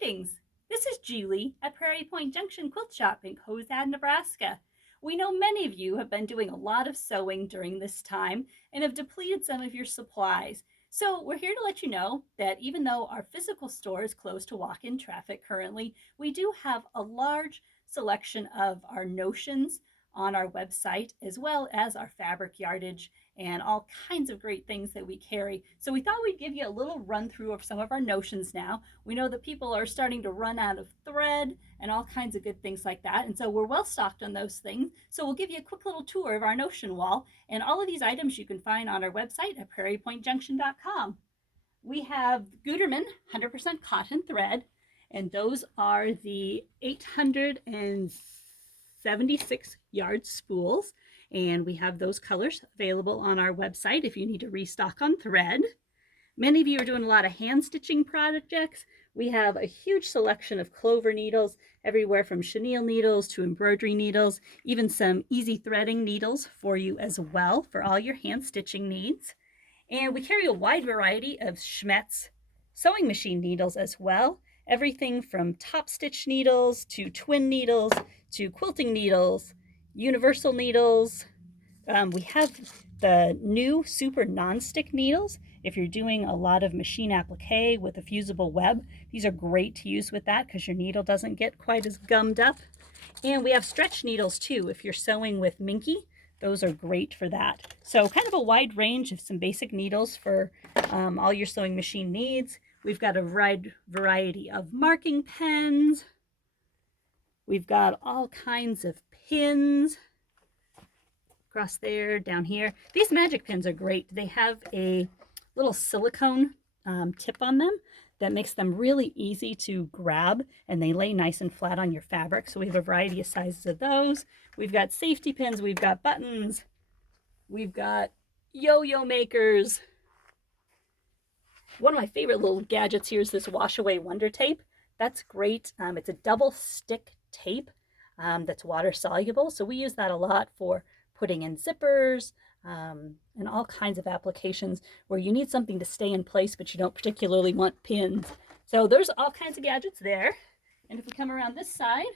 Greetings! This is Julie at Prairie Point Junction Quilt Shop in Cozad, Nebraska. We know many of you have been doing a lot of sewing during this time and have depleted some of your supplies. So we're here to let you know that even though our physical store is closed to walk-in traffic currently, we do have a large selection of our notions on our website, as well as our fabric yardage and all kinds of great things that we carry. So we thought we'd give you a little run through of some of our notions now. We know that people are starting to run out of thread and all kinds of good things like that. And so we're well stocked on those things. So we'll give you a quick little tour of our notion wall. And all of these items you can find on our website at prairiepointjunction.com. We have Gutermann 100% cotton thread, and those are the 876 yard spools, and we have those colors available on our website if you need to restock on thread. Many of you are doing a lot of hand stitching projects. We have a huge selection of clover needles, everywhere from chenille needles to embroidery needles, even some easy threading needles for you as well for all your hand stitching needs. And we carry a wide variety of Schmetz sewing machine needles as well. Everything from top stitch needles to twin needles to quilting needles, universal needles. We have the new super non-stick needles. If you're doing a lot of machine applique with a fusible web, these are great to use with that because your needle doesn't get quite as gummed up. And we have stretch needles too. If you're sewing with Minky, those are great for that. So kind of a wide range of some basic needles for all your sewing machine needs. We've got a wide variety of marking pens. We've got all kinds of pins across there, down here. These magic pins are great. They have a little silicone tip on them that makes them really easy to grab, and they lay nice and flat on your fabric. So we have a variety of sizes of those. We've got safety pins, we've got buttons, we've got yo-yo makers. One of my favorite little gadgets here is this wash away wonder tape. That's great. It's a double stick tape that's water soluble. So we use that a lot for putting in zippers and all kinds of applications where you need something to stay in place, but you don't particularly want pins. So there's all kinds of gadgets there. And if we come around this side,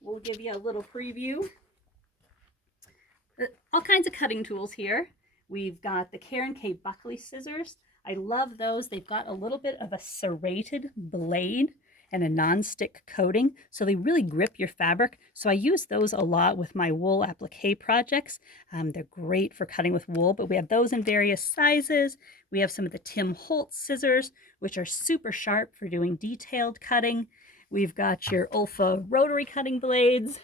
we'll give you a little preview. All kinds of cutting tools here. We've got the Karen K. Buckley scissors. I love those. They've got a little bit of a serrated blade and a non-stick coating, so they really grip your fabric. So I use those a lot with my wool applique projects. They're great for cutting with wool, but we have those in various sizes. We have some of the Tim Holtz scissors, which are super sharp for doing detailed cutting. We've got your Olfa rotary cutting blades,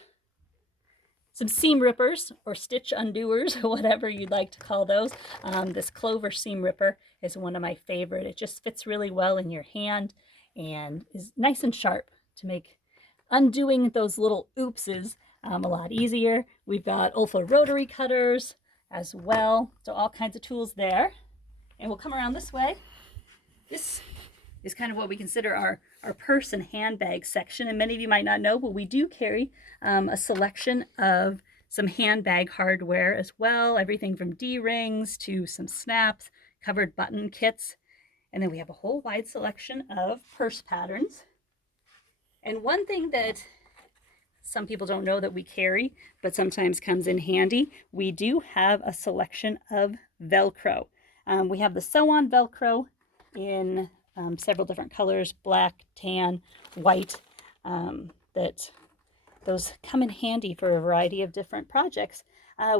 some seam rippers or stitch undoers, whatever you'd like to call those. This Clover seam ripper is one of my favorite. It just fits really well in your hand and is nice and sharp to make undoing those little oopses a lot easier. We've got Olfa rotary cutters as well. So all kinds of tools there. And we'll come around this way. This is kind of what we consider our purse and handbag section. And many of you might not know, but we do carry a selection of some handbag hardware as well. Everything from D-rings to some snaps, covered button kits. And then we have a whole wide selection of purse patterns. And one thing that some people don't know that we carry, but sometimes comes in handy, we do have a selection of Velcro. We have the sew-on Velcro in several different colors, black, tan, white, that those come in handy for a variety of different projects.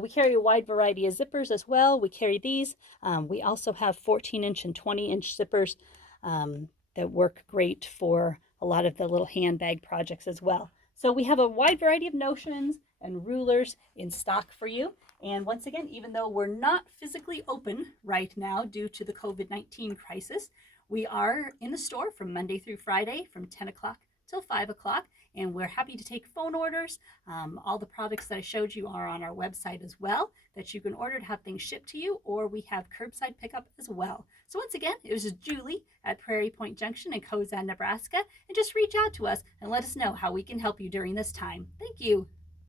We carry a wide variety of zippers as well. We carry these. We also have 14-inch and 20-inch zippers that work great for a lot of the little handbag projects as well. So we have a wide variety of notions and rulers in stock for you. And once again, even though we're not physically open right now due to the COVID-19 crisis, we are in the store from Monday through Friday from 10 o'clock till 5 o'clock. And we're happy to take phone orders. All the products that I showed you are on our website as well, that you can order to have things shipped to you, or we have curbside pickup as well. So once again, it was Julie at Prairie Point Junction in Cozad, Nebraska, and just reach out to us and let us know how we can help you during this time. Thank you.